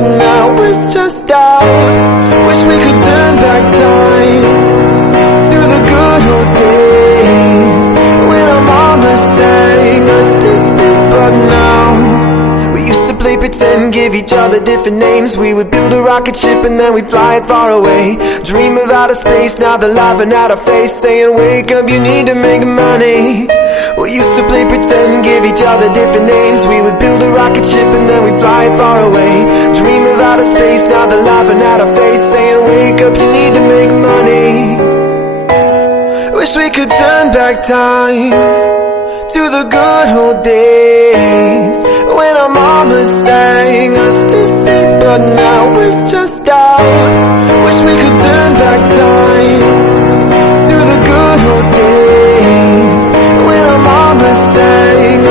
but now we're stressed out. Wish we could turn back time through the good old days when our mama sang us to sleep. But now we used to play pretend, give each other different names. We would build a rocket ship and then we'd fly it far away. Dream of outer space, now they're laughing at our face, saying wake up, you need to make money. We used to play pretend, give each other different names. We would build a rocket ship and then we'd fly it far away. Dream of outer space, now they're laughing at our face, saying wake up, you need to make money. Wish we could turn back time to the good old days